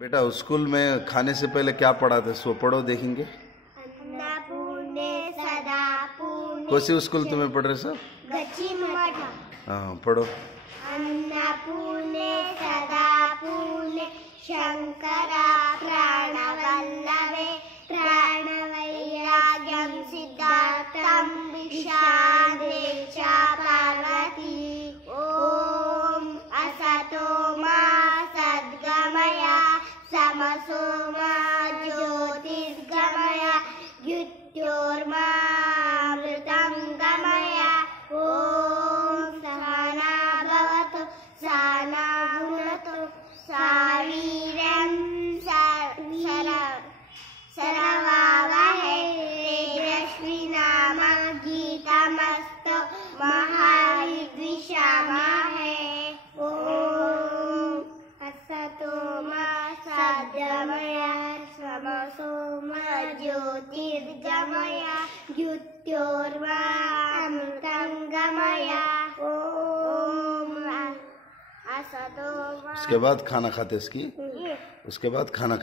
बेटा स्कूल में खाने से पहले क्या पढ़ाते, सो पढ़ो देखेंगे। कौन सी स्कूल तुम्हें पढ़ रहे सर? हाँ पढ़ो। अन्नपूर्णे सदा पूर्णे शंकरा प्राणवल्लभे प्राणवैराग्यं सिद्धार्थं विशाले च पार्वती। ओम असतो मा सद्गमय समसो मा ज्योतिर्गमय मृत्योर्मा अमृतं गमय। ओम सहना भवतु सहना भुनक्तु सावीर्यं सरवावहै तेजस्विनामधीतमस्तु मा विद्विषावहै। ओम असतो मा सद्गमय समसो मा ज्योतिर्गमय मृत्योर्मा अमृतं गमय। ओम असतो मा। उसके बाद खाना खाते इसकी, उसके बाद खाना